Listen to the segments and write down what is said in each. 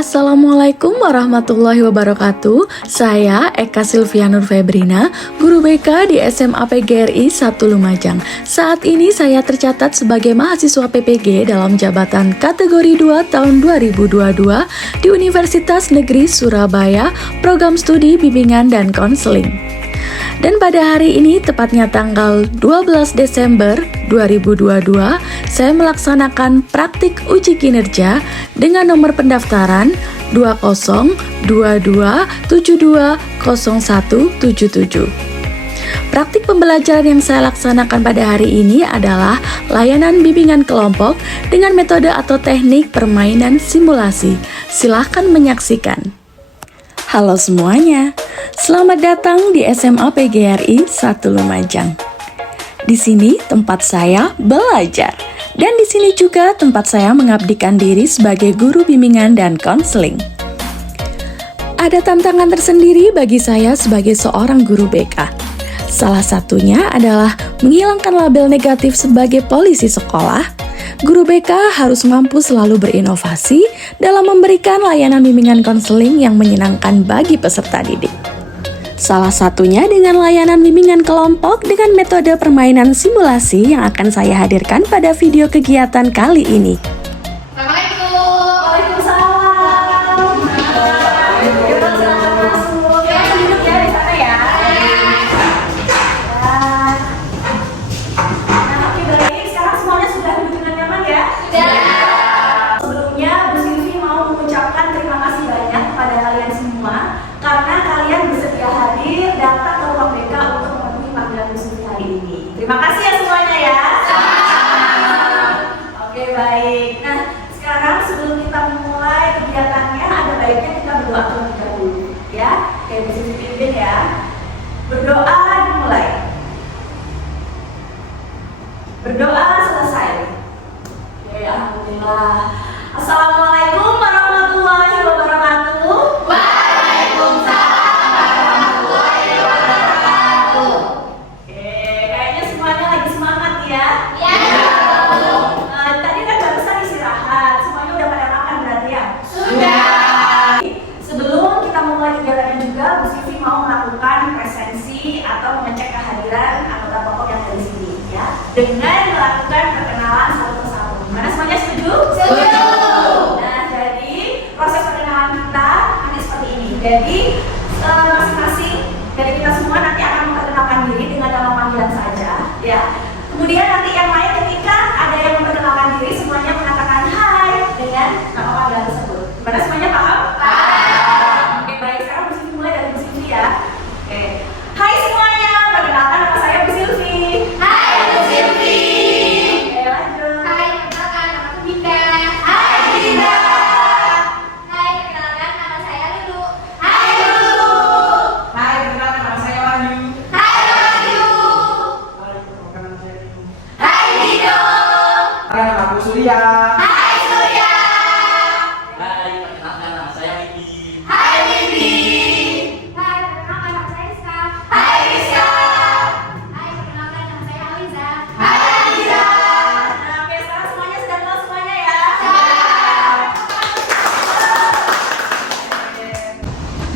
Assalamualaikum warahmatullahi wabarakatuh. Saya Eka Silvianur Febrina, guru BK di SMA PGRI 1 Lumajang. Saat ini saya tercatat sebagai mahasiswa PPG dalam jabatan kategori 2 tahun 2022 di Universitas Negeri Surabaya, program studi bimbingan dan konseling. Dan pada hari ini, tepatnya tanggal 12 Desember 2022, saya melaksanakan praktik uji kinerja dengan nomor pendaftaran 2022720177. Praktik pembelajaran yang saya laksanakan pada hari ini adalah layanan bimbingan kelompok dengan metode atau teknik permainan simulasi. Silahkan menyaksikan. Halo semuanya, selamat datang di SMA PGRI 1 Lumajang. Di sini tempat saya belajar, dan di sini juga tempat saya mengabdikan diri sebagai guru bimbingan dan konseling. Ada tantangan tersendiri bagi saya sebagai seorang guru BK. Salah satunya adalah menghilangkan label negatif sebagai polisi sekolah. Guru BK harus mampu selalu berinovasi dalam memberikan layanan bimbingan konseling yang menyenangkan bagi peserta didik. Salah satunya dengan layanan bimbingan kelompok dengan metode permainan simulasi yang akan saya hadirkan pada video kegiatan kali ini. Terima kasih ya semuanya ya. Oke, baik. Nah, sekarang sebelum kita memulai kegiatannya, ada baiknya kita berdoa terlebih dahulu, ya. Oke, bisa dipimpin ya. Berdoa dimulai. Berdoa selesai. Oke, alhamdulillah. Assalamualaikum warahmatullahi wabarakatuh. Dengan melakukan perkenalan satu persatu. Mana semuanya setuju? Setuju. Nah, jadi proses perkenalan kita nanti seperti ini. Jadi masing-masing dari kita semua nanti akan memperkenalkan diri dengan nama panggilan saja, ya. Kemudian nanti yang lain ketika ada yang memperkenalkan diri, semuanya mengatakan hai dengan nama panggilan tersebut. Mana semuanya paham? Paham. Oke, baik. Sekarang Bu Silvi mulai dari Bu Silvi ya. Oke. Hai semuanya, perkenalkan nama saya Bu Silvi. Surya. Hai Surya. Hai, perkenalkan nama saya Widi. Hai Widi. Hai, perkenalkan nama saya Rizka. Hai Rizka. Hai, perkenalkan nama saya Aliza. Hai Aliza. Nah, oke, sekarang semuanya sudah kenal semuanya ya? Sudah.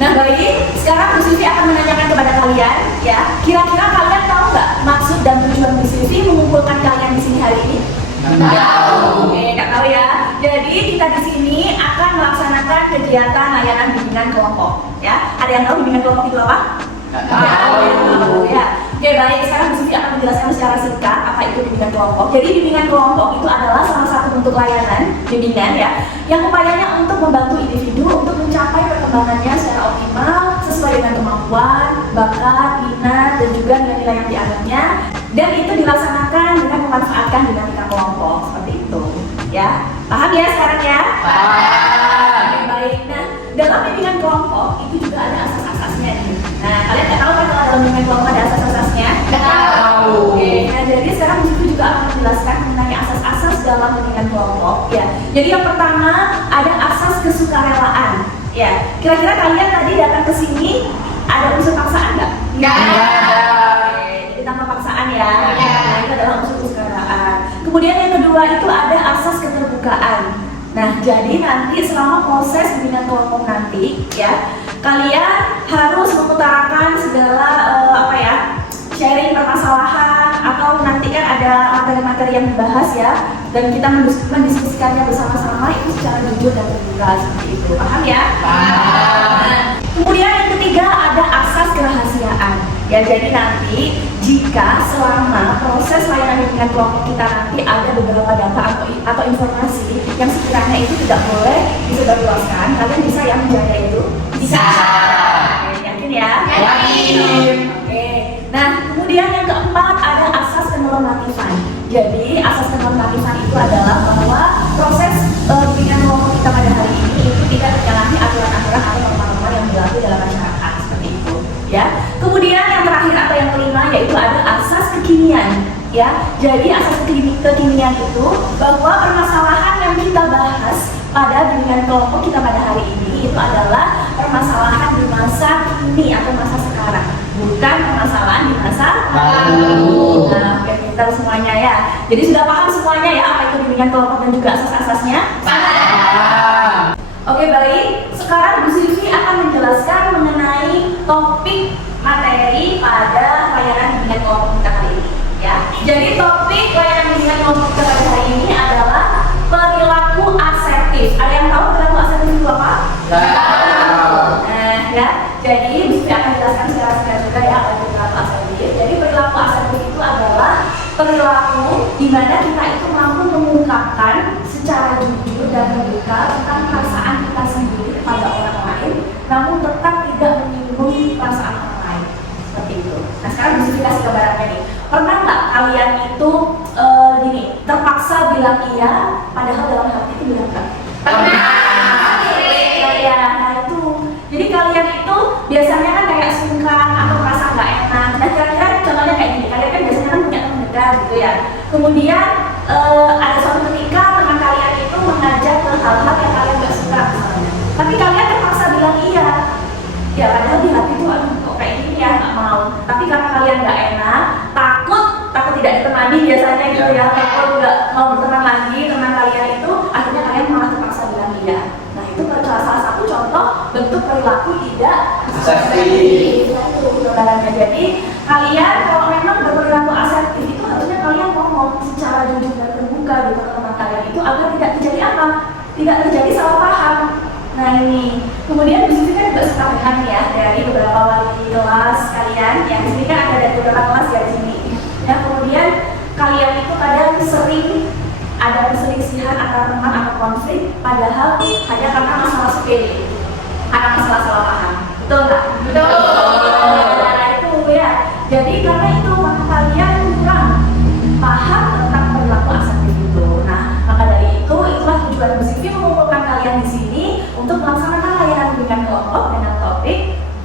Nah, baik. Sekarang Bu Silvi akan menanyakan kepada kalian, ya. Kira-kira kalian tahu nggak maksud dan tujuan Bu Silvi mengumpulkan kalian di sini hari ini? Tahu. Oke, nggak tahu ya. Jadi kita di sini akan melaksanakan kegiatan layanan bimbingan kelompok. Ya, ada yang tahu bimbingan kelompok itu apa? Nggak tahu. Ya. Oke, baik. Sekarang Bu Silvi akan menjelaskan secara singkat apa itu bimbingan kelompok. Jadi bimbingan kelompok itu adalah salah satu bentuk layanan bimbingan ya, yang upayanya untuk membantu individu untuk mencapai perkembangannya secara optimal sesuai dengan kemampuan, bakat, minat, dan juga nilai-nilai yang dianggapnya. Dan itu dilaksanakan dengan memanfaatkan dinamika kelompok seperti itu, ya. Paham ya sekarang ya? Paham. Oke, baik. Nah, dalam bimbingan kelompok itu juga ada asas-asasnya nih. Nah, kalian nggak tahu kan kalau dalam bimbingan kelompok ada asas-asasnya? Nggak tahu. Oke. Nah, jadi sekarang itu juga akan menjelaskan mengenai asas-asas dalam bimbingan kelompok, ya. Jadi yang pertama ada asas kesukarelaan, ya. Kira-kira kalian tadi datang ke sini ada unsur paksaan nggak? Nggak. Tanpa paksaan ya. Nah, itu adalah unsur kesukaraan. Kemudian yang kedua itu ada asas keterbukaan. Nah, jadi nanti selama proses bimbingan kelompok nanti ya, kalian harus mengutarakan segala sharing permasalahan, atau nanti kan ada materi-materi yang dibahas ya, dan kita mendiskusikannya bersama-sama itu secara jujur dan terbuka seperti itu. Paham ya? Paham. Kemudian yang ketiga ada asas kerahasiaan. Ya, jadi nanti jika selama proses layanan bimbingan kelompok kita nanti ada beberapa data atau informasi yang sekiranya itu tidak boleh disebarluaskan, kalian bisa ya menjaga itu? Bisa. Oke, yakin ya? Yakin. Oke. Nah, kemudian yang keempat ada asas kenormatifan. Jadi asas kenormatifan itu adalah bahwa proses bimbingan kelompok kita pada hari ini itu tidak menyalahi aturan-aturan atau norma-norma yang berlaku dalam masyarakat seperti itu. Ya. Kemudian yang terakhir atau yang kelima yaitu ada asas kekinian. Ya. Jadi asas kekinian itu bahwa permasalahan yang kita bahas pada bimbingan kelompok kita pada hari ini itu adalah permasalahan di masa kini atau masa sekarang, bukan permasalahan di masa lalu. Nah, oke, pintar semuanya ya. Jadi sudah paham semuanya ya apa itu bimbingan kelompok dan juga asas-asasnya? Oke, baik. Sekarang Bu Silvi akan menjelaskan mengenai topik materi pada layanan bimbingan kelompok kita kali ini. Ya. Jadi topik layanan bimbingan kelompok kita pada hari ini adalah perilaku asertif. Ada yang tahu perilaku asertif itu apa? Nah, ya. Jadi Bu Silvi akan jelaskan secara singkat juga ya apa itu perilaku asertif. Jadi perilaku asertif itu adalah perilaku di mana kita itu mampu mengungkapkan secara jujur dan terbuka tentang perasaan kita sendiri kepada orang lain, namun tetap tidak menyinggung perasaan orang lain. Seperti itu. Nah, sekarang Bu Silvi kasih gambarannya nih. Pernah nggak kalian itu terpaksa bilang iya, padahal dalam hati itu bilang enggak? Pernah. Ya, nah itu. Jadi kalian itu biasanya kan kayak sungkan atau merasa nggak enak. Nah, kira-kira contohnya kayak gini. Kalian kan biasanya kan punya teman dekat gitu ya. Kemudian ada suatu ketika teman kalian itu mengajak ke hal-hal yang kalian nggak suka misalnya. Tapi kalian terpaksa bilang iya. Ya, padahal di hati itu aduh kok kayak gini ya, nggak mau. Tapi karena kalian nggak enak, takut tidak ditemani biasanya gitu ya, takut nggak mau berteman lagi teman kalian itu, akhirnya kalian malah terpaksa bilang iya. Nah, itu salah satu contoh bentuk perilaku tidak asertif. Itu saudaranya. Jadi kalian kalau memang berperilaku asertif itu harusnya kalian ngomong secara jujur dan terbuka gitu ke teman kalian itu agar tidak terjadi apa? Tidak terjadi salah paham. Nah, ini kemudian di sini kan juga suka melihat ya dari beberapa wali kelas kalian yang di sini kan ada dari beberapa kelas ya di sini. Ya, kemudian kalian itu kadang sering ada perselisihan antara teman atau konflik, padahal hanya karena masalah sepele, karena masalah salah paham. Betul nggak? Betul. Nah, itu ya. Jadi karena itu maka kalian kurang paham tentang perilaku asertif itu. Nah, maka dari itu itulah tujuan Bu Silvi mengumpulkan kalian di sini untuk melaksanakan layanan bimbingan kelompok dengan topik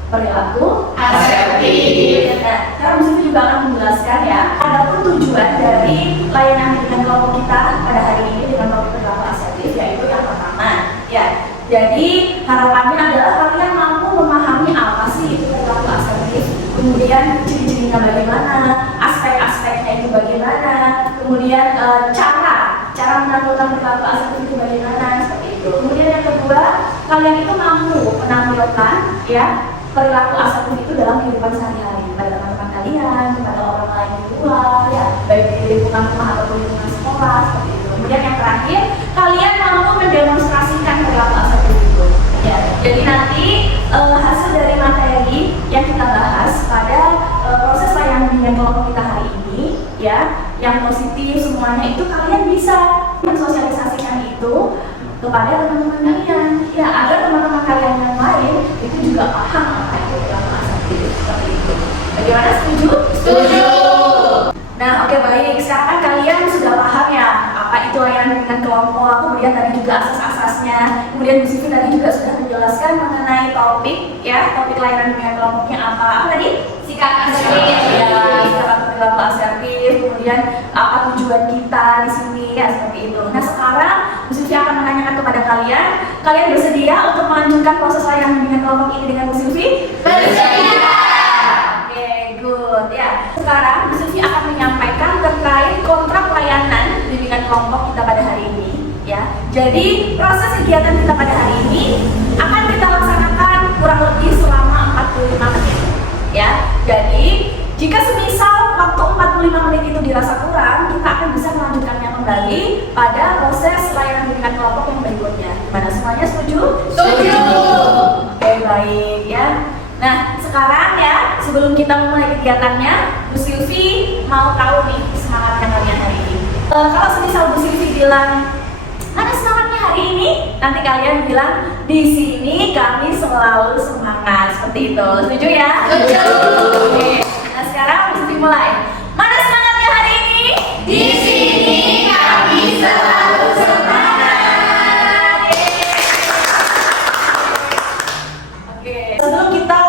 perilaku asertif. Nah, sekarang Bu Silvi juga akan menjelaskan ya, adapun tujuan dari layanan bimbingan kelompok kita pada hari ini dengan topik perilaku asertif yaitu yang pertama, ya. Jadi harapannya adalah kalian mampu memahami apa sih itu perilaku asertif, kemudian ciri-cirinya bagaimana, aspek-aspeknya itu bagaimana, kemudian cara menentukan perilaku asertif itu bagaimana, seperti itu. Kemudian yang kedua, kalian itu mampu menampilkan ya perilaku asertif itu dalam kehidupan sehari-hari pada teman-teman kalian, kepada orang lain di luar, ya, baik di lingkungan rumah ataupun lingkungan sekolah, seperti itu. Kemudian yang terakhir, kalian mampu mendemonstrasikan perilaku asertif itu. Ya, jadi nanti hasil dari materi yang kita bahas pada proses layanan bimbingan kelompok kita hari ini, ya, yang positif semuanya itu kalian bisa mensosialisasikan itu kepada teman-teman kalian, ya, agar teman-teman kalian yang lain itu juga paham apa itu perilaku asertif seperti itu. Bagaimana, setuju? Setuju. Nah, oke, baik. Sekarang kalian sudah paham ya apa itu layanan bimbingan kelompok, kemudian tadi juga asas-asasnya, kemudian Bu Silvi tadi juga sudah menjelaskan mengenai topik ya, topik layanan bimbingan kelompoknya apa tadi? Sikap asertif, ya, sikap perilaku asertif, kemudian apa tujuan kita di sini ya, seperti itu. Nah, sekarang Bu Silvi akan menanyakan kepada kalian bersedia untuk melanjutkan proses layanan bimbingan kelompok ini dengan Bu Silvi? Bersedia. Oke, good ya. Sekarang Bu Silvi akan menyampaikan terkait kontrak layanan bimbingan kelompok kita pada hari ini ya. Jadi proses kegiatan kita pada hari ini akan kita laksanakan kurang lebih selama 45 menit. Ya, jadi jika semisal waktu 45 menit itu dirasa kurang, kita akan bisa melanjutkannya kembali pada proses layanan bimbingan kelompok yang berikutnya. Gimana, semuanya setuju? Setuju. Oke, baik ya. Nah, sekarang ya, sebelum kita memulai kegiatannya, Bu Silvi mau tahu nih semangatnya kalian hari ini. Kalau semisal Bu Silvi bilang, mana semangatnya hari ini? Nanti kalian bilang, di sini kami selalu semangat. Seperti itu. Setuju ya? Setuju. Oke. Nah, sekarang Bu Silvi mulai. Mana semangatnya hari ini? Di sini kami selalu semangat. Oke. Sebelum kita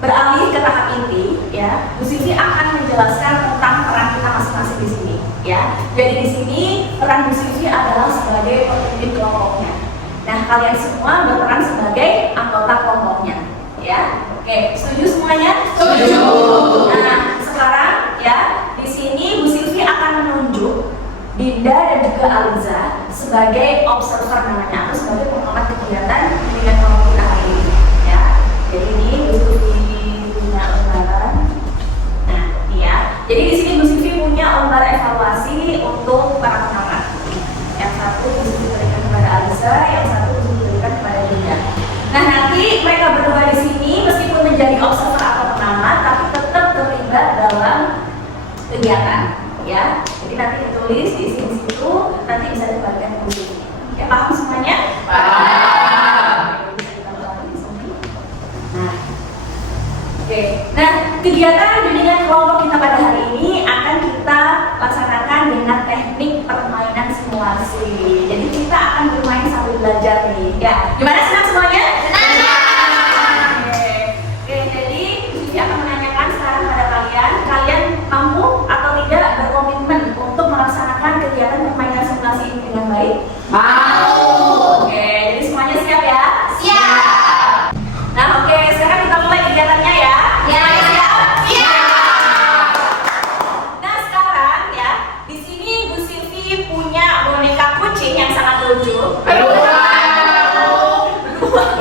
beralih ke tahap inti, ya, Bu Silvi akan menjelaskan tentang peran kita masing-masing di sini, ya. Jadi di sini peran Bu Silvi adalah sebagai pemimpin kelompoknya. Nah, kalian semua berperan sebagai anggota kelompoknya, ya. Oke, setuju semuanya? Setuju. Nah, sekarang ya, di sini Bu Silvi akan menunjuk Dinda dan juga Aliza sebagai observer namanya, atau sebagai pengamat kegiatan bimbingan kelompok kita hari ini, ya. Jadi ini Bu Silvi punya lembaran. Nah, iya. Jadi di sini Bu Silvi punya lembar evaluasi untuk para pengamat. Yang satu Bu Silvi berikan kepada Aliza, yang satu Bu Silvi berikan kepada Dinda. Nah, nanti mereka berdua di sini meskipun menjadi observer atau pengamat, tapi tetap terlibat dalam kegiatan, ya. Jadi nanti ditulis di situ, nanti bisa dibagikan ke Bu Silvi. Ya, paham semuanya? Paham. Nah, oke. Nah, kegiatan bimbingan kelompok kita pada hari ini akan kita laksanakan dengan teknik permainan simulasi. Jadi kita akan bermain sambil belajar nih. Ya, gimana, senang semuanya? Oke, jadi Silvi akan menanyakan sekarang pada kalian mampu atau tidak berkomitmen untuk melaksanakan kegiatan permainan simulasi ini dengan baik? Mau. Oke, jadi semuanya siap ya? Siap. Nah, oke, sekarang kita mulai kegiatannya ya. Ya. Siap. Nah, sekarang ya, di sini Bu Silvi punya boneka kucing yang sangat lucu.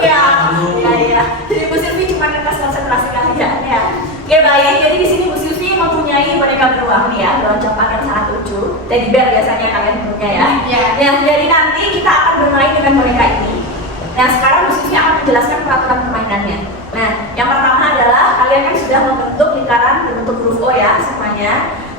Ya. Jadi Bu Silvi cuma ngetes konsentrasi kalian ya. Oke, baik. Jadi di sini Bu Silvi mempunyai boneka beruang nih ya, beruang coklat yang sangat lucu. Teddy bear biasanya kalian punya ya. Ya. Ya, jadi nanti kita akan bermain dengan boneka ini. Nah, sekarang Bu Silvi akan menjelaskan peraturan permainannya. Nah, yang pertama adalah kalian kan sudah membentuk lingkaran berbentuk huruf O ya semuanya.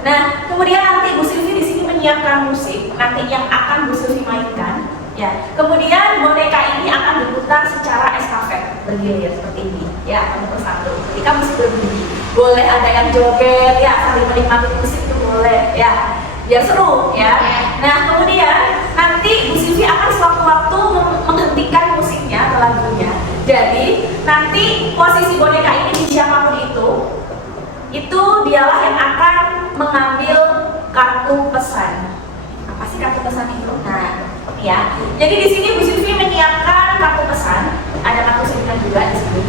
Nah, kemudian nanti Bu Silvi di sini menyiapkan musik nanti yang akan Bu Silvi mainkan. Ya, kemudian boneka ini akan diputar secara estafet bergilir seperti ini. Ya, satu persatu. Ketika musik berbunyi, boleh ada yang joget ya sambil menikmati musik itu boleh ya. Biar seru ya. Nah, kemudian nanti Bu Silvi akan sewaktu-waktu menghentikan musiknya atau lagunya. Jadi nanti posisi boneka ini di siapapun itu dialah yang akan mengambil kartu pesan. Apa sih kartu pesan itu? Nah, ya. Jadi di sini Bu Silvi menyiapkan kartu pesan. Ada kartu selingan juga di sini.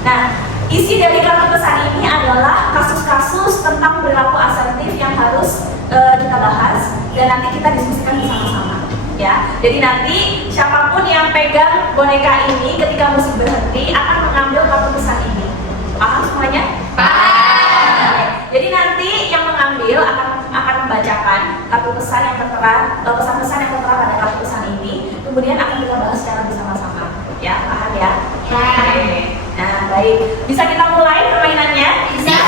Nah, isi dari kartu pesan ini adalah kasus-kasus tentang perilaku asertif yang harus kita bahas dan nanti kita diskusikan bersama-sama. Ya, jadi nanti siapapun yang pegang boneka ini ketika musik berhenti akan mengambil kartu pesan ini. Paham semuanya? Paham. Jadi nanti yang mengambil akan membacakan kartu pesan yang tertera, pesan-pesan yang tertera pada kartu pesan ini, kemudian akan kita bahas secara bersama-sama. Ya, paham ya? Ya. Oke. Nah, baik. Bisa kita mulai permainannya? Bisa.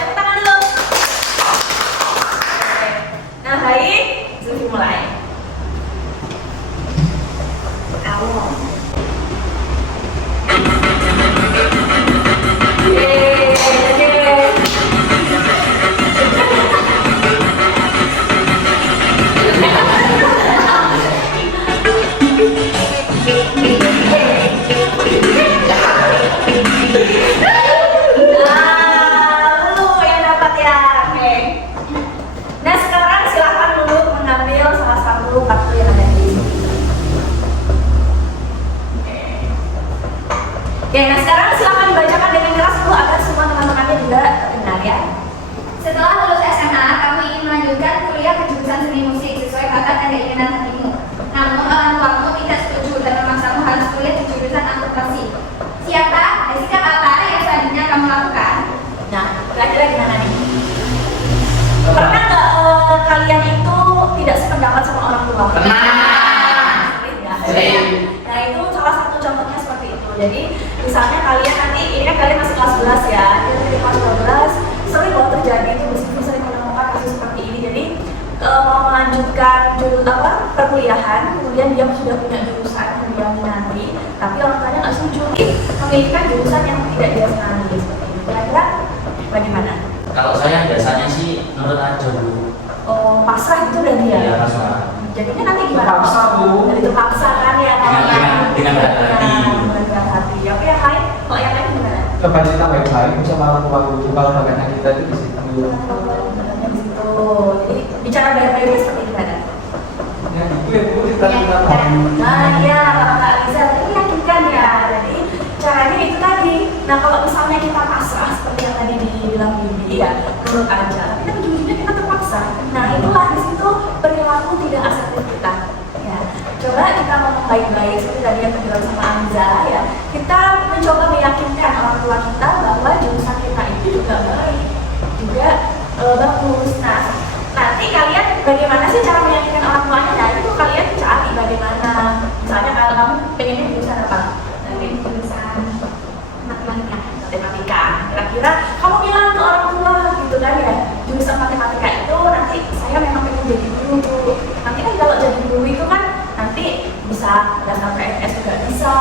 Tepuk tangan dulu. Oke. Nah, baik. Silvi mulai. Awal. tua? Pernah. Ya. Sering. Nah itu salah satu contohnya seperti itu. Jadi misalnya kalian nanti, ini kan kalian masih kelas 11 ya, jadi di kelas 12 sering loh terjadi itu meskipun sering menemukan kasus seperti ini. Jadi mau melanjutkan perkuliahan, kemudian dia sudah punya jurusan yang dia minati, tapi orang tuanya nggak setuju memilihkan jurusan yang tidak dia senangi seperti itu. Kira-kira bagaimana? Kalau saya biasanya sih nurut aja Bu. Oh, pasrah gitu udah dia. Iya pasrah. Jadinya nanti gimana? Terpaksa, Bu. Dari terpaksa kan ya. Dengan hati. Dengan hati. Oke, yang lain? Kalau yang lain gimana? Coba cerita baik-baik sama orang tua dulu kalau bagaimananya kita itu di situ. Benernya di situ. Jadi bicara baik-baiknya seperti gimana? Ya itu ya Bu, kita tahu. Nah iya, Kak Aliza tadi meyakinkan ya. Jadi caranya itu tadi. Nah kalau misalnya kita pasrah seperti yang tadi dibilang Bibi ya, nurut aja. Tapi kan ujung-ujungnya kita terpaksa. Nah itulah di situ perilaku tidak asertif kita. Ya, coba kita ngomong baik-baik seperti tadi yang dibilang sama Anza ya. Kita mencoba meyakinkan orang tua kita bahwa jurusan kita itu juga baik, juga bagus. Nah, nanti kalian bagaimana sih cara meyakinkan orang tuanya? Nah itu kalian cari bagaimana. Misalnya kalau kamu pengennya jurusan apa? Nanti jurusan matematika. Kira-kira kamu bilang ke orang tua gitu kan ya, jurusan matematika itu nanti saya memang pengen jadi guru. Nanti kan kalau jadi guru itu kan nanti bisa daftar PNS juga bisa,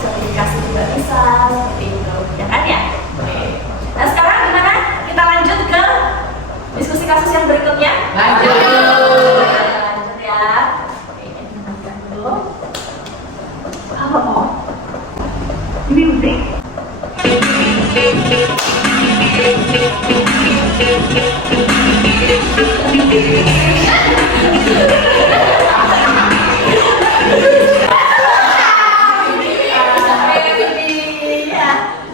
sertifikasi juga bisa, seperti itu, ya kan ya? Oke. Nah sekarang gimana? Kita lanjut ke diskusi kasus yang berikutnya. Lanjut. Lanjut ya. Oke, ini dimakan dulu. Apa mau? Music.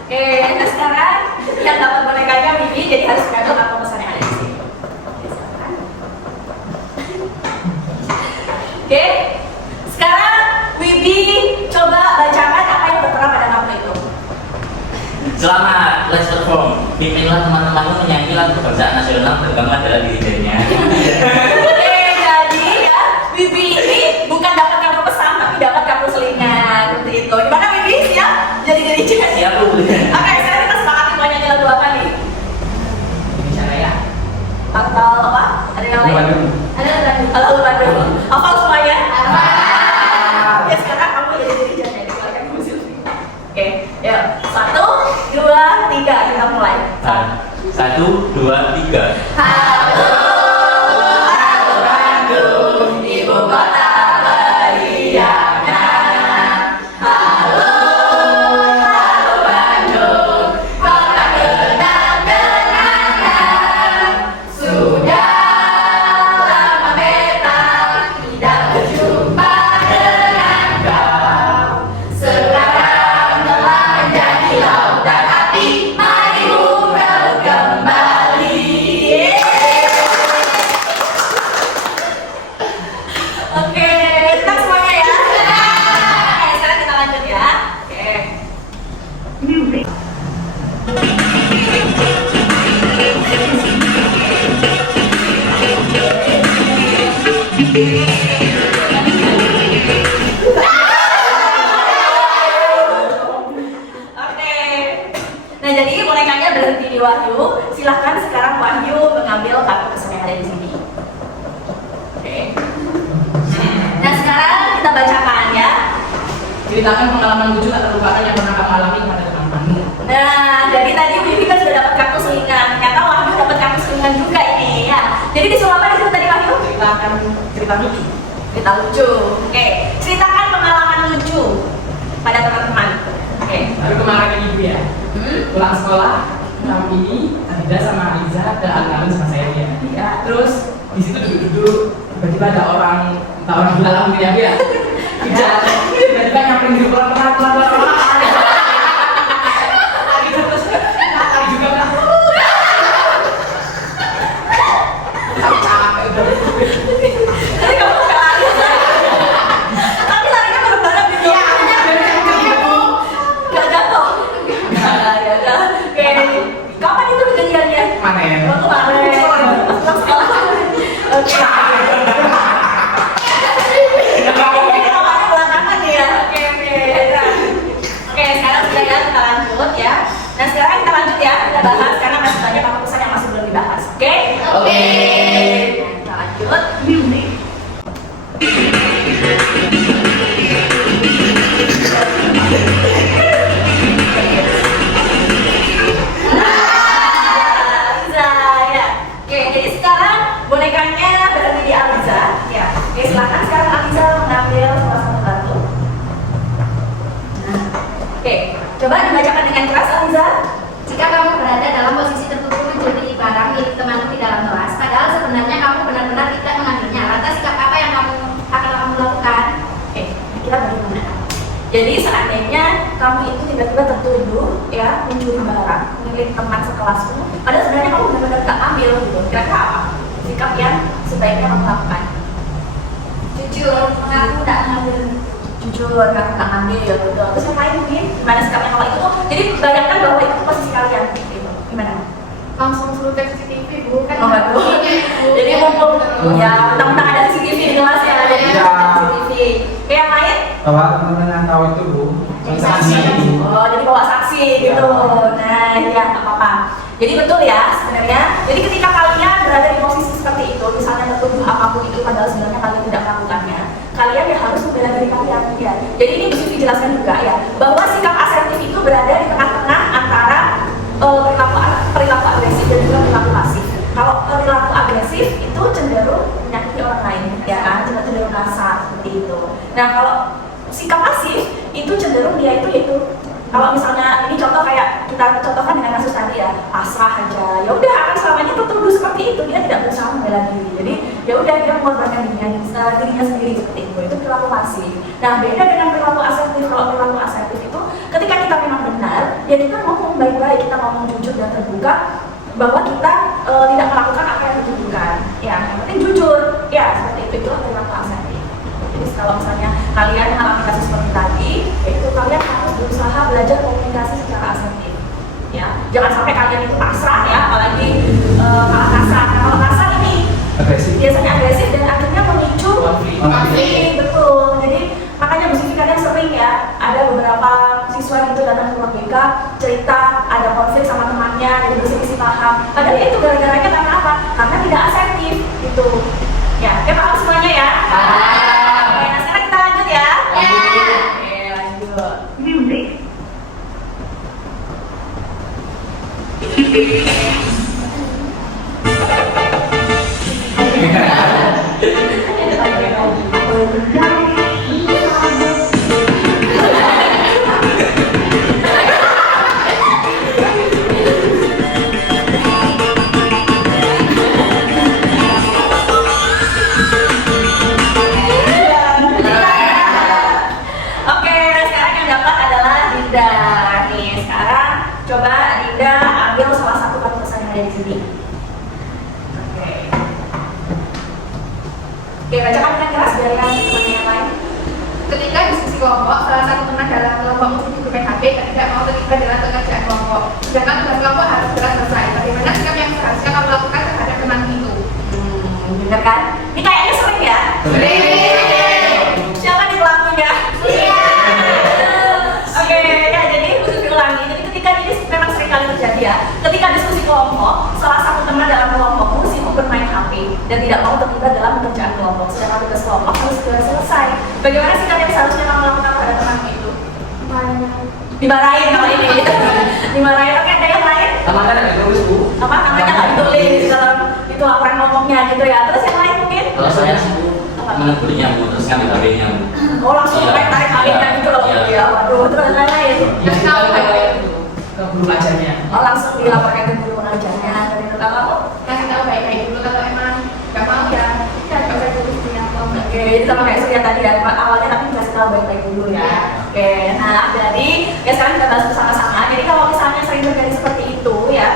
Oke, nah sekarang yang dapat bonekanya Bibi jadi harus kado apa pesan yang ada di sini. Oke, sekarang Bibi coba bacakan apa yang tertera pada kamu itu. Selamat, let's perform. Pimpinlah teman-temanmu menyanyi lagu kebangsaan nasional terutama adalah diri dirinya. Oke, jadi ya Bibi ini bukan dapat kartu pesan tapi dapat kartu selingan seperti itu. Gimana Bibi? Siap? Jadi diri Jen. Siap Bu. Oke, sekarang kita sepakati mau nyanyi lagu apa nih? Ini cara ya. Atau apa? Ada yang lain? Bandung. Ada lagu. Lagu Bandung. Hafal semuanya? Hafal. Ya sekarang kamu jadi diri Jen ya. Silakan kamu Silvi. Oke, yuk. 1, 2, 3 kita mulai. 1, 2, 3. Halo, halo Bandung, ibu kota meriahnya. Halo, halo Bandung, kota kenang-kenangan. Sudah lama beta tidak berjumpa dengan kau. Sekarang telah menjadi lautan hati, mari meluk kembali. Oke, tenang semuanya ya. Oke, sekarang kita lanjut ya. Oke. Music. Oke. Nah, jadi bonekanya berhenti di Wahyu. Silahkan sekarang Wahyu mengambil kartu pesan yang ada di sini. Oke. Nah, sekarang kita bacakan ya. Ceritakan pengalaman lucu tak terlupakan yang pernah kamu alami pada teman-temanmu. Nah, jadi tadi Bibi kan sudah dapat kartu selingan. Ternyata Wahyu dapat kartu selingan juga ini ya. Jadi disuruh apa disitu tadi Wahyu? Ceritakan cerita lucu. Cerita lucu. Oke. Ceritakan pengalaman lucu pada teman-teman. Oke. Baru kemarin ibu ya, pulang sekolah, malam ini Adida sama Aliza ke alun-alun sama saya ya. Ya. Terus di situ duduk-duduk, tiba-tiba ada orang, entah orang dalam gitu ya, hujan. Tiba-tiba nyamperin di pelan-pelan. Lagi terus, lagi juga kan. Capek udah. Jadi kamu nggak lari. Tapi larinya bareng-bareng gitu. Iya, bener-bener. Gak jatuh. Nah, ya udah. Oke. Kapan itu kejadiannya? Panen. Oh, kemarin. Pulang sekolah. Oke. bahas karena masih banyak pesan yang masih belum dibahas. Oke? Oke. Kita lanjut. Music. Aliza, ya. Oke, jadi sekarang bonekanya berada di Aliza. Ya. Oke, silakan sekarang Aliza mengambil salah satu kartu. Nah, oke, coba dibacakan dengan keras Aliza. Jika kamu berada dalam posisi tertutup menjadi barang milik temanmu di dalam kelas, padahal sebenarnya kamu benar-benar tidak mengambilnya, lantas sikap apa yang akan kamu lakukan? Oke, kira bagaimana? Jadi seandainya kamu itu tiba-tiba tertuduh ya mencuri barang milik teman sekelasmu, padahal sebenarnya kamu benar-benar tak ambil gitu. Kira-kira apa sikap yang sebaiknya kamu lakukan? Jujur, mengaku tidak mengambil. Jujur, ngaku tak ambil ya betul. Terus yang lain mungkin gimana sikapnya kalau itu tuh? Jadi bayangkan bahwa itu posisi kalian gitu. Gimana? Langsung suruh cek CCTV, Bu. Kan Oh, betul. Jadi mumpung ya mentang-mentang ada CCTV di kelas ya, jadi Iya. CCTV. Kayak yang lain? Bapak teman-teman yang tahu itu Bu, Saksi. Oh, jadi bawa saksi gitu. Nah, ya nggak apa-apa. Jadi betul ya sebenarnya. Jadi ketika kalian berada di posisi seperti itu, misalnya tertuduh apapun itu padahal sebenarnya kalian tidak melakukannya, kalian ya harus membela diri kalian ya. Jadi ini bisa dijelaskan juga ya, bahwa sikap asertif itu berada di tengah-tengah antara perilaku agresif dan juga perilaku pasif. Kalau perilaku agresif itu cenderung menyakiti orang lain, ya kan, cenderung kasar seperti itu. Nah, kalau sikap pasif itu cenderung dia itu yaitu kalau misalnya ini contoh kayak kita contohkan dengan kasus tadi ya, pasrah aja, ya udah akan selamanya tertuduh seperti itu, dia tidak berusaha membela diri, jadi ya udah dia mengorbankan dirinya sendiri seperti itu perilaku pasif. Nah, beda dengan perilaku asertif. Kalau perilaku asertif itu ketika kita memang benar, ya kita ngomong baik-baik, kita ngomong jujur dan terbuka bahwa kita tidak melakukan apa yang dituduhkan, ya yang penting jujur, ya seperti itu perilaku asertif. Jadi kalau misalnya kalian mengalami kasus seperti tadi, yaitu kalian harus berusaha belajar komunikasi secara asertif. Ya, jangan sampai kalian itu pasrah ya, apalagi malah kasar. Nah, kalau kasar ini agresif. biasanya agresif dan akhirnya memicu Konflik. betul. Jadi makanya Bu Siti kadang sering ya ada beberapa siswa gitu datang ke ruang BK cerita ada konflik sama temannya, jadi berselisih paham. Padahal itu gara-garanya karena apa? Karena tidak asertif gitu. Ya, oke paham semuanya ya? Oke, nah sekarang kita lanjut ya. Oke, lanjut. Music. Oke, sekarang yang dapat adalah Dinda. Nih, sekarang coba Dinda ambil salah satu kartu pesan yang ada di sini. Oke. Oke, bacakan dengan keras biar yang yang lain. Ketika diskusi kelompok, salah satu teman dalam kelompok musik di PHP tidak mau terlibat dalam pekerjaan kelompok. Sedangkan tugas kelompok harus segera selesai. Bagaimana sikap yang seharusnya kamu lakukan terhadap teman itu? Bener kan? Ini kayaknya sering ya? Siapa nih pelakunya? Oke, ya jadi khusus diulangi. Jadi ketika ini memang sering kali terjadi ya. Ketika diskusi kelompok, salah satu teman dalam kelompokmu sibuk bermain HP dan tidak mau terlibat dalam pekerjaan kelompok. Sedangkan tugas kelompok harus segera selesai. Bagaimana sikap yang seharusnya kamu lakukan terhadap temanmu itu? Dimarahin kalau ini. Dimarahin. Oke, ada yang lain? Namanya ada tulis Bu. Apa namanya nggak ditulis dalam itu laporan kelompoknya gitu ya. Terus yang lain mungkin? Kalau saya sih Bu, menegurnya Bu, terus ngambil HP-nya Bu. Oh langsung tarik HP-nya gitu loh ya. Waduh, terus yang lain? Yang tahu baik-baik ke guru ajarnya. Oh langsung dilaporkan ke guru pengajarnya. Dari itu kalau Kasih tahu baik-baik dulu kalau emang nggak mau ya. Nggak usah tulis di kelompok. oke, jadi sama kayak Surya tadi ya, awalnya tapi dikasih tahu baik-baik dulu ya. Oke, nah jadi ya sekarang kita bahas bersama-sama. Jadi kalau misalnya sering terjadi seperti itu ya,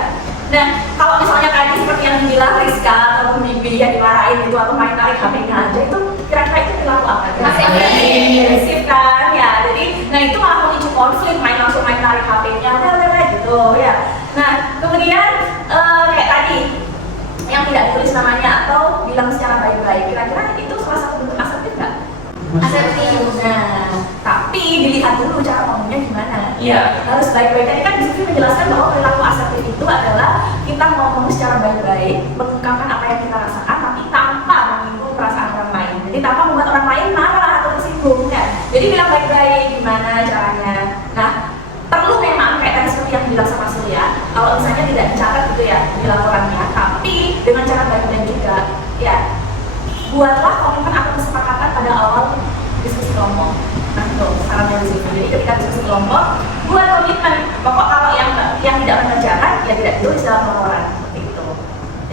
nah kalau misalnya tadi seperti yang dibilang Rizka atau Bibi yang dimarahin gitu atau main tarik HP-nya aja itu kira-kira itu perilaku apa? Masih agresif kan ya. Jadi nah itu malah memicu konflik, langsung main tarik HP-nya udah gitu ya. Nah kemudian kayak tadi yang tidak ditulis namanya atau bilang secara baik-baik, kira-kira itu salah satu bentuk asertif nggak? Asertif. Nah, tapi dilihat dulu cara ngomongnya gimana. Iya. Harus baik-baik. Tadi kan Zulfi menjelaskan bahwa perilaku asertif itu adalah kita ngomong secara baik-baik, mengungkapkan apa yang kita rasakan, tapi tanpa menyinggung perasaan orang lain. Jadi tanpa membuat orang lain marah atau tersinggung kan. Jadi bilang baik-baik gimana caranya. Nah, perlu memang kayak tadi seperti yang bilang sama Surya, kalau misalnya tidak dicatat gitu ya di laporannya, tapi dengan cara baik-baik juga ya, buatlah komitmen atau kesepakatan pada awal diskusi kelompok. Nah itu sarannya di situ. Jadi ketika diskusi kelompok, buat komitmen. Pokok kalau yang tidak mengerjakan ya tidak ditulis dalam laporan seperti itu.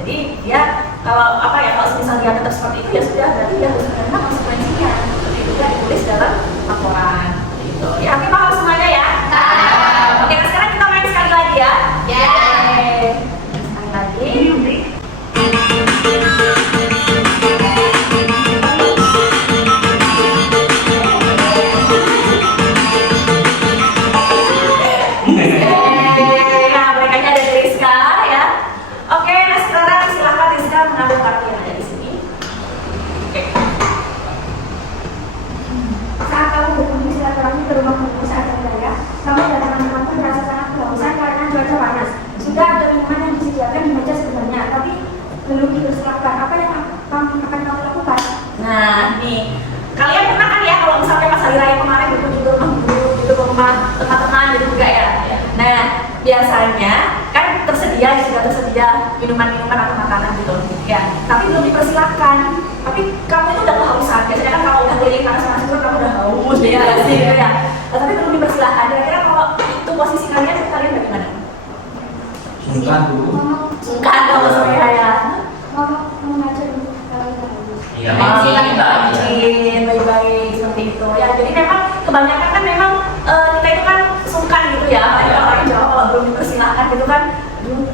Jadi ya kalau apa ya, kalau misalnya dia tetap seperti itu ya sudah, berarti dia harus menerima konsekuensinya. Seperti itu ya ditulis dalam laporan. Seperti itu. Ya oke, paham semuanya ya. Oke, nah sekarang kita main sekali lagi ya. Sekali lagi. Nah, bonekanya ada Rizka ya. Oke, nah sekarang silakan Rizka mengambil kartu yang ada di sini. Oke. Saat kamu berkunjung silaturahmi ke rumah kamu saat hari raya, kamu dan teman-temanku merasa sangat kehausan karena cuaca panas. Sudah ada minuman yang disediakan di meja sebelumnya, tapi belum dipersiapkan. Apa yang akan kamu lakukan? Nah, nih kalian pernah kan ya kalau misalnya pas hari raya kemarin berkunjung ke rumah guru, gitu ke rumah teman-teman gitu juga ya. Nah, biasanya kan sudah tersedia minuman-minuman atau makanan gitu ya, tapi belum dipersilakan. Tapi kamu itu udah kehausan. Biasanya kan kalau udah keliling panas-panas itu kamu udah haus ya sih gitu ya. Tapi belum dipersilakan. Kira-kira kalau itu posisi kalian bagaimana? Sungkan dulu. Sungkan kalau saya ya. Mau mengajar untuk kalian. Iya, kita baik-baik seperti itu ya. Jadi memang kebanyakan kan memang kita itu kan sungkan gitu ya. Apalagi orang Jawa kalau belum dipersilahkan gitu kan,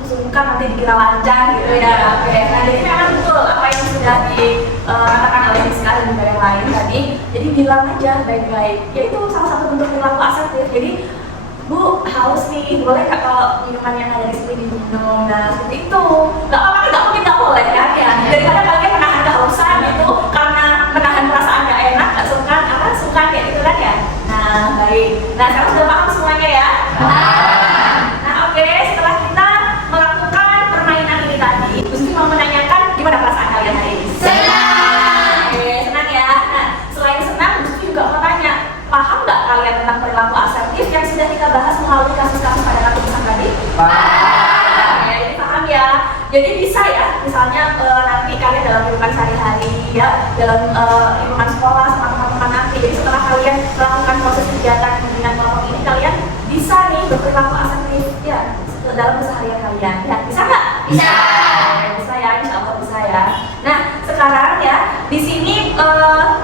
sungkan nanti dikira lancang gitu ya. Oke. Nah jadi memang betul apa yang sudah dikatakan oleh Rizka dan juga yang lain tadi. Jadi bilang aja baik-baik. Ya itu salah satu bentuk perilaku asertif. Jadi Bu, haus nih, boleh nggak kalau minuman yang ada di sini diminum? Nah, seperti itu. Nggak apa-apa, nggak mungkin nggak boleh ya. Daripada kalian menahan kehausan gitu, karena menahan perasaan nggak enak, nggak suka kayak gitu kan ya. Nah, baik. Nah, sekarang sudah paham semuanya ya? Nah, oke. Setelah kita melakukan permainan ini tadi, Gusti mau menanyakan gimana perasaan kalian hari ini? Senang. Oke, senang ya. Nah, selain senang, Gusti juga mau tanya, paham nggak kalian tentang perilaku asertif yang sudah kita bahas melalui kasus-kasus pada ratusan tadi? Paham. Ya, jadi paham ya. Jadi bisa ya, misalnya nanti kalian dalam kehidupan sehari-hari ya, dalam lingkungan sekolah sama teman-teman nanti. Jadi setelah kalian melakukan proses kegiatan dengan kelompok ini, kalian bisa nih berperilaku asertif ya dalam keseharian kalian. Ya, bisa nggak? Bisa. Bisa ya, insya Allah bisa ya. Nah, sekarang ya di sini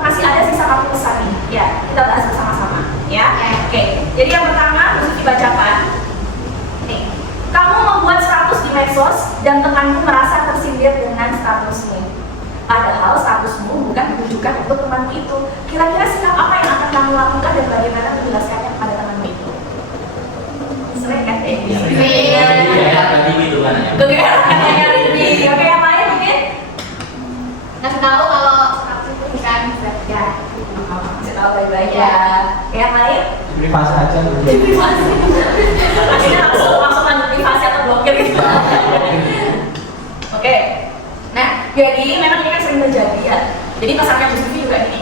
masih ada sisa 4 pesan nih. Ya, kita bahas bersama-sama. Ya, oke. Jadi yang pertama harus dibacakan. Nih, kamu membuat status di medsos dan temanmu merasa tersindir dengan statusmu. Padahal statusmu bukan ditujukan untuk temanmu itu. Kira-kira sikap apa yang akan kamu lakukan dan bagaimana menjelaskannya kepada temanmu itu? Sering kan kayak gitu? Iya, tadi gitu kan ya. Kegeeran katanya Rindy. Oke, yang lain mungkin? Ngasih tahu kalau status itu bukan ya. Kasih tahu baik-baik ya. Oke, yang lain? Privasi aja. Privasi. Akhirnya langsung lanjut privasi atau blokir gitu. Oke. Nah, jadi memang ini kan sering terjadi ya. Jadi pesannya Bu Sufi juga gini.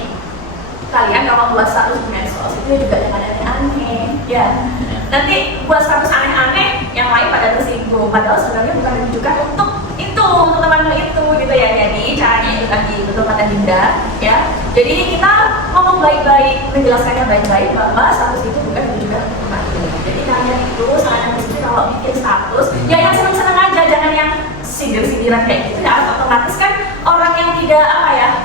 Kalian kalau buat status di medsos itu juga jangan aneh-aneh. Ya. Nanti buat status aneh-aneh, yang lain pada tersinggung. Padahal sebenarnya bukan ditujukan untuk temanmu itu gitu ya. Jadi caranya itu tadi, betul kata Dinda ya. Jadi kita ngomong baik-baik, menjelaskannya baik-baik bahwa status itu bukan ditujukan untuk temanmu. Jadi kalian itu sarannya mesti kalau bikin status ya yang seneng-seneng aja, jangan yang sindir-sindiran kayak gitu ya. Otomatis kan orang yang tidak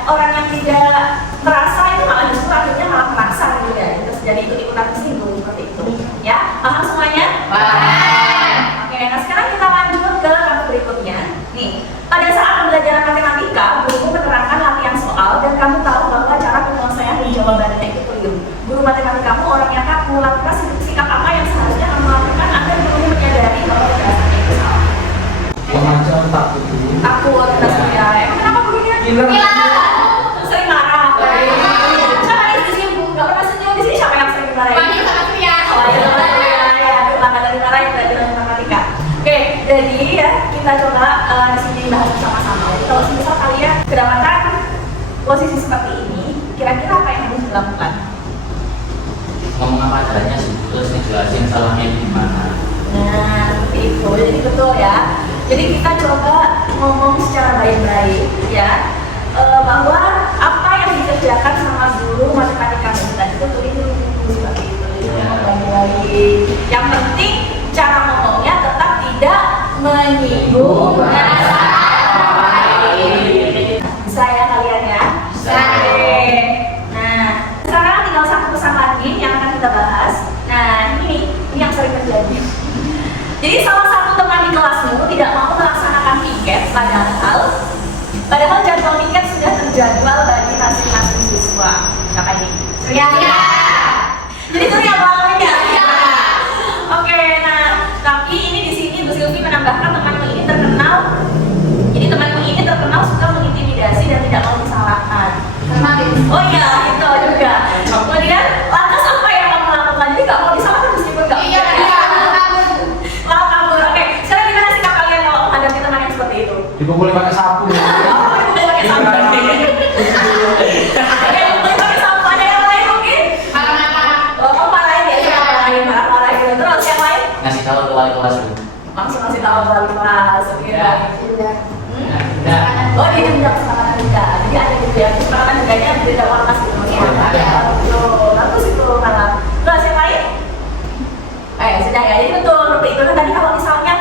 orang yang tidak merasa itu malah justru akhirnya malah merasa gitu ya. Terus jadi ikut-ikutan tersinggung seperti itu. Ya, paham semuanya? Paham. Oke, nah sekarang kita lanjut ke kartu berikutnya. Nih, pada saat pembelajaran matematika, gurumu menerangkan latihan soal dan kamu tahu bahwa cara penyelesaian jawabannya itu keliru. Guru matematikamu orang yang kaku, lakukan sikap apa yang seharusnya kamu lakukan agar gurumu menyadari bahwa penjelasannya itu salah? Mengajar takut dulu. Takut, ya. Emang kenapa gurunya? Gila. Sering marah. Siapa yang di sini? Nggak pernah senyum di sini. Siapa yang sering marah Yang penting cara ngomongnya tetap tidak menyinggung perasaan orang lain. Bisa ya kalian ya? Bisa. Nah, sekarang tinggal satu pesan lagi yang akan kita bahas. Nah, ini yang sering terjadi. Jadi salah satu teman di kelasmu tidak mau melaksanakan piket, padahal jadwal piket sudah terjadwal bagi masing-masing siswa. Siapa ini? Ya. Jadi itu yang lain ya. Oke, nah tapi ini di sini Bu Silvi menambahkan temanmu ini terkenal. Jadi temanmu ini terkenal suka mengintimidasi dan tidak mau disalahkan. Oh iya, itu juga. Kemudian lantas apa yang kamu lakukan? Jadi nggak mau disalahkan meskipun nggak. Iya. Malah kabur. Oke, sekarang gimana sikap kalian kalau menghadapi teman yang seperti itu? Dipukuli pakai sapu. Oh, dipukuli pakai sapu. Oke, dipukuli pakai sapu. Ada yang lain mungkin? Oh, marahin ya, marah-marahin gitu. Terus yang lain? Ngasih tahu ke wali kelas dulu. Langsung ngasih tahu ke wali kelas. Ya. Oh, di jenjang kesepakatan juga. Jadi ada gitu ya, kesepakatan juganya beda warna gitu ya. Betul, bagus itu malah. Terus yang lain? Sudah ya, jadi betul seperti itu. Kan tadi kalau misalnya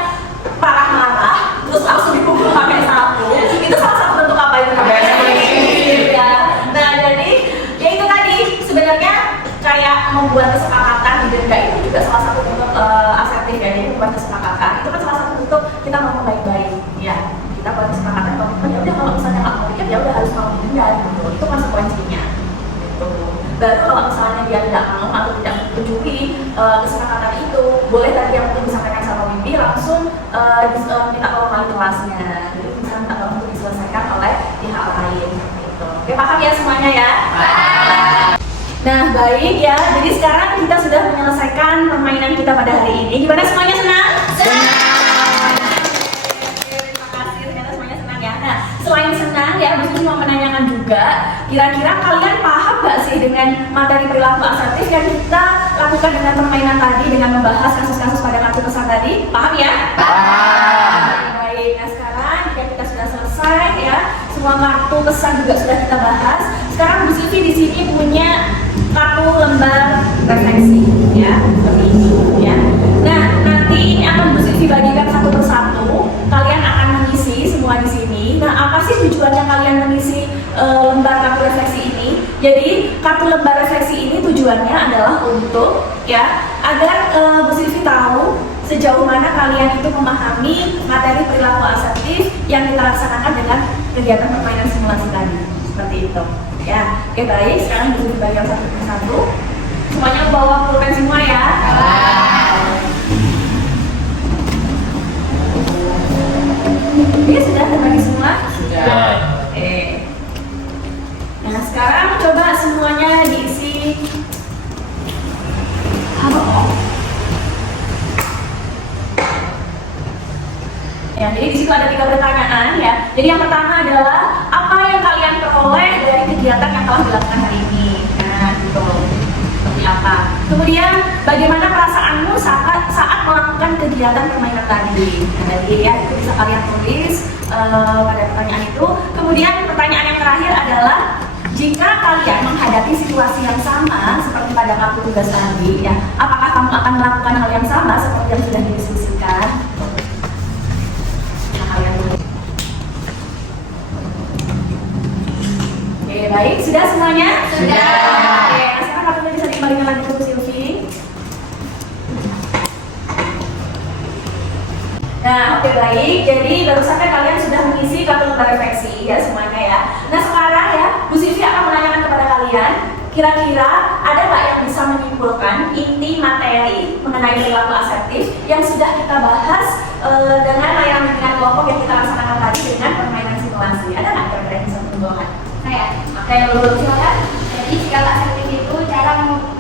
marah-marah, terus langsung dipukul pakai sapu, itu salah satu bentuk apa itu? Ya. Nah, jadi ya itu tadi sebenarnya kayak membuat kesepakatan di denda itu juga salah satu bentuk asertif ya. Jadi membuat kesepakatan itu kan salah satu bentuk kita ngomong baik-baik ya. Kita buat kesepakatan komitmen ya udah kalau misalnya nggak mau piket ya udah harus mau denda gitu. Itu konsekuensinya. Gitu. Baru kalau misalnya dia tidak mau atau tidak menyetujui kesepakatan itu, boleh tadi yang untuk disampaikan sama Windy langsung minta tolong wali kelasnya. Jadi bisa minta tolong untuk diselesaikan oleh pihak lain. Gitu. Oke, paham ya semuanya ya? Nah, baik ya. Jadi sekarang kita sudah menyelesaikan permainan kita pada hari ini. Gimana semuanya senang? Senang. Terima kasih, ternyata semuanya senang ya. Nah, selain senang ya, Bu Suci mau menanyakan juga, kira-kira kalian paham gak sih dengan materi perilaku asertif yang kita lakukan dengan permainan tadi, dengan membahas kasus-kasus pada kartu pesan tadi? Paham ya? Paham. Baik, nah sekarang jika kita sudah selesai ya, semua kartu pesan juga sudah kita bahas. Sekarang Bu Silvi di sini punya kartu lembar refleksi ya, seperti ini ya. Nah, nanti ini akan Bu Silvi bagikan satu persatu. Kalian akan mengisi semua di sini. Nah, apa sih tujuannya kalian mengisi lembar kartu refleksi ini? Jadi, kartu lembar refleksi ini tujuannya adalah untuk ya agar Bu Silvi tahu sejauh mana kalian itu memahami materi perilaku asertif yang kita laksanakan dengan kegiatan permainan simulasi tadi. Seperti itu. Ya, oke baik. Sekarang Bu Silvi bagian satu persatu. Semuanya bawa pulpen semua ya. Ini sudah terbagi semua? Sudah. Oke. Nah, sekarang coba semuanya diisi. Ya, jadi di situ ada 3 pertanyaan ya. Jadi yang pertama adalah apa yang kalian peroleh dari kegiatan yang telah dilakukan hari ini? Nah, gitu. Seperti apa? Kemudian bagaimana perasaanmu saat melakukan kegiatan permainan tadi? Nah, jadi ya itu bisa kalian tulis pada pertanyaan itu. Kemudian pertanyaan yang terakhir adalah jika kalian menghadapi situasi yang sama seperti pada kartu tugas tadi, ya, apakah kamu akan melakukan hal yang sama seperti yang sudah didiskusikan? Oke, baik. Sudah semuanya? Sudah. Oke, nah sekarang kartunya bisa dikembalikan lagi ke Bu Silvi. Nah, oke baik. Jadi barusan kan kalian sudah mengisi kartu lembar refleksi ya semuanya ya. Nah sekarang ya, Bu Silvi akan menanyakan kepada kalian, kira-kira ada nggak yang bisa menyimpulkan inti materi mengenai perilaku asertif yang sudah kita bahas dengan layanan bimbingan kelompok yang kita laksanakan tadi dengan permainan simulasi? Ada nggak kira-kira yang bisa menyimpulkan? Kayak lulus silakan. Jadi sikap asertif itu cara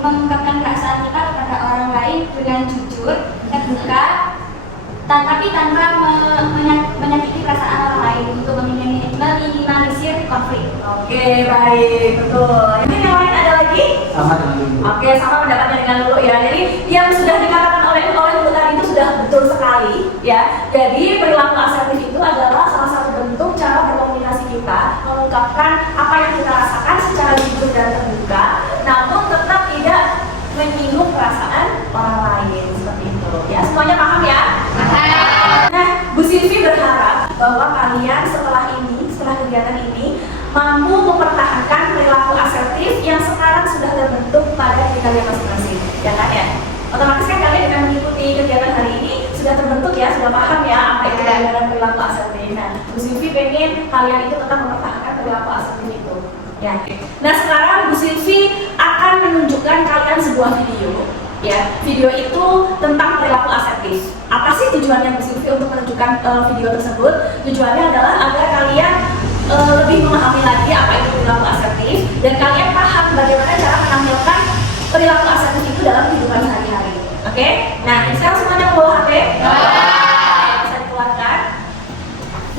mengungkapkan perasaan kita kepada orang lain dengan jujur, terbuka, tapi tanpa menyakiti perasaan orang lain untuk meminimalisir konflik. Oke, baik, betul. Yang lain ada lagi? Sama dengan dulu. Oke, sama pendapatnya dengan Lulu ya. Jadi yang sudah dikatakan oleh Lulu tadi itu sudah betul sekali ya. Jadi perilaku asertif itu adalah salah satu bentuk cara berkomunikasi kita mengungkapkan apa yang kita rasakan secara jujur dan terbuka, namun tetap tidak menyinggung perasaan orang lain. diri kalian masing-masing, ya kan ya? Otomatis kan kalian dengan mengikuti kegiatan hari ini sudah terbentuk ya, sudah paham ya apa itu pelanggaran perilaku asertif. Nah, Bu Silvi pengen kalian itu tetap mempertahankan perilaku asertif itu. Ya. Nah, sekarang Bu Silvi akan menunjukkan kalian sebuah video. Ya, video itu tentang perilaku asertif. Apa sih tujuannya Bu Silvi untuk menunjukkan video tersebut? Tujuannya adalah agar kalian lebih memahami lagi apa itu perilaku asertif dan kalian paham bagaimana cara menampilkan perilaku asertif itu dalam kehidupan sehari-hari. Oke? Nah, sekarang semuanya membawa HP. Bisa dikeluarkan.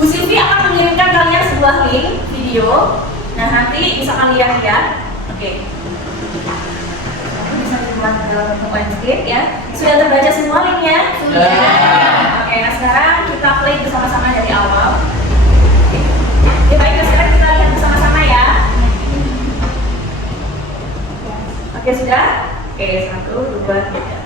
Bu Silvi akan mengirimkan kalian sebuah link video. Nah, nanti bisa kalian lihat. Oke. Bisa dibuat dalam bentuk landscape ya. Sudah terbaca semua linknya? Sudah. Oke, nah sekarang kita play bersama-sama dari awal. Ya baik, sekarang kita lihat bersama-sama ya. Oke, sudah? Oke, 1, 2, 3.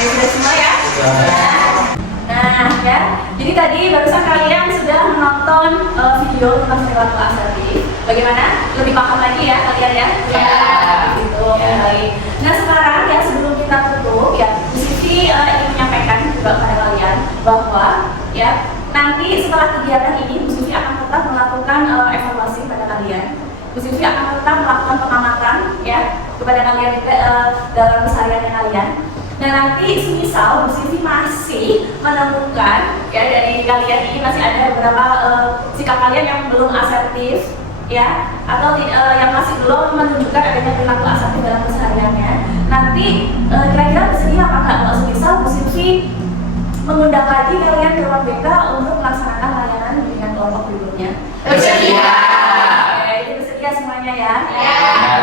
Sudah semua ya? Nah, ya. Jadi tadi barusan kalian sudah menonton video tentang perilaku asertif. Bagaimana? Lebih paham lagi ya kalian ya? Ya. Gitu. Baik. Nah, sekarang ya sebelum kita tutup ya, Bu Silvi ingin menyampaikan juga kepada kalian bahwa ya nanti setelah kegiatan ini Bu Silvi akan tetap melakukan evaluasi pada kalian. Bu Silvi akan tetap melakukan pengamatan ya kepada kalian juga dalam kesehariannya kalian. Nah, nanti semisal Bu Silvi masih menemukan ya dari kalian ini masih ada beberapa sikap kalian yang belum asertif ya, atau yang masih belum menunjukkan adanya perilaku asertif dalam kesehariannya. Nanti kira-kira bersedia apa enggak kalau semisal Bu Silvi mengundang lagi kalian ke ruang BK untuk melaksanakan layanan dengan kelompok berikutnya? Bersedia. Oke, itu bersedia semuanya ya.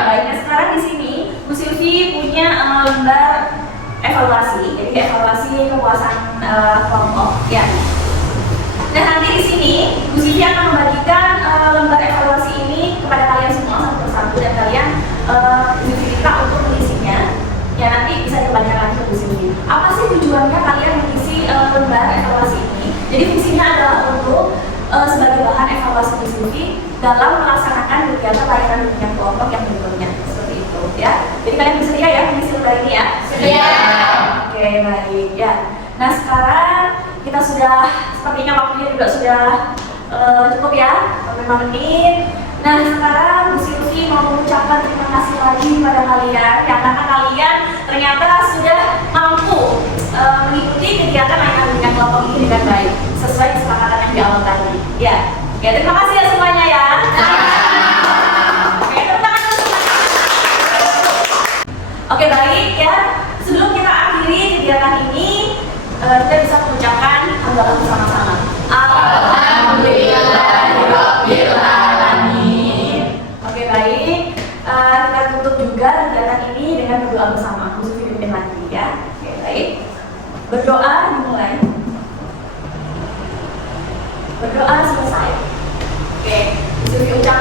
Baik, nah sekarang di sini Bu Silvi punya lembar evaluasi, jadi evaluasi kepuasan kelompok ya. Nah, nanti di sini Bu Silvi akan membagikan lembar evaluasi ini kepada kalian semua satu persatu dan kalian diminta untuk mengisinya. Ya, nanti bisa dibacakan ke Bu Silvi. Apa sih tujuannya kalian mengisi lembar evaluasi ini? Jadi fungsinya adalah untuk sebagai bahan evaluasi Bu Silvi dalam melaksanakan kegiatan layanan bimbingan kelompok yang berikutnya. Ya, jadi kalian bersedia ya mengisi lembar ini ya? Sedia. Oke, baik ya. Nah, sekarang kita sudah sepertinya waktunya juga sudah cukup ya, 5 menit. Nah, sekarang Bu Silvi mau mengucapkan terima kasih lagi kepada kalian ya, karena kalian ternyata sudah mampu mengikuti kegiatan layanan bimbingan kelompok ini dengan baik sesuai kesepakatan yang di awal tadi. Ya, oke, terima kasih ya semuanya ya. Oke, baik ya. Sebelum kita akhiri kegiatan ini, kita bisa mengucapkan hamdalah bersama-sama. Alhamdulillahirabbil alamin. Oke, baik. Kita tutup juga kegiatan ini dengan berdoa bersama. Bu Silvi pimpin lagi ya. Oke, baik. Berdoa dimulai. Berdoa selesai. Oke, Bu Silvi ucapkan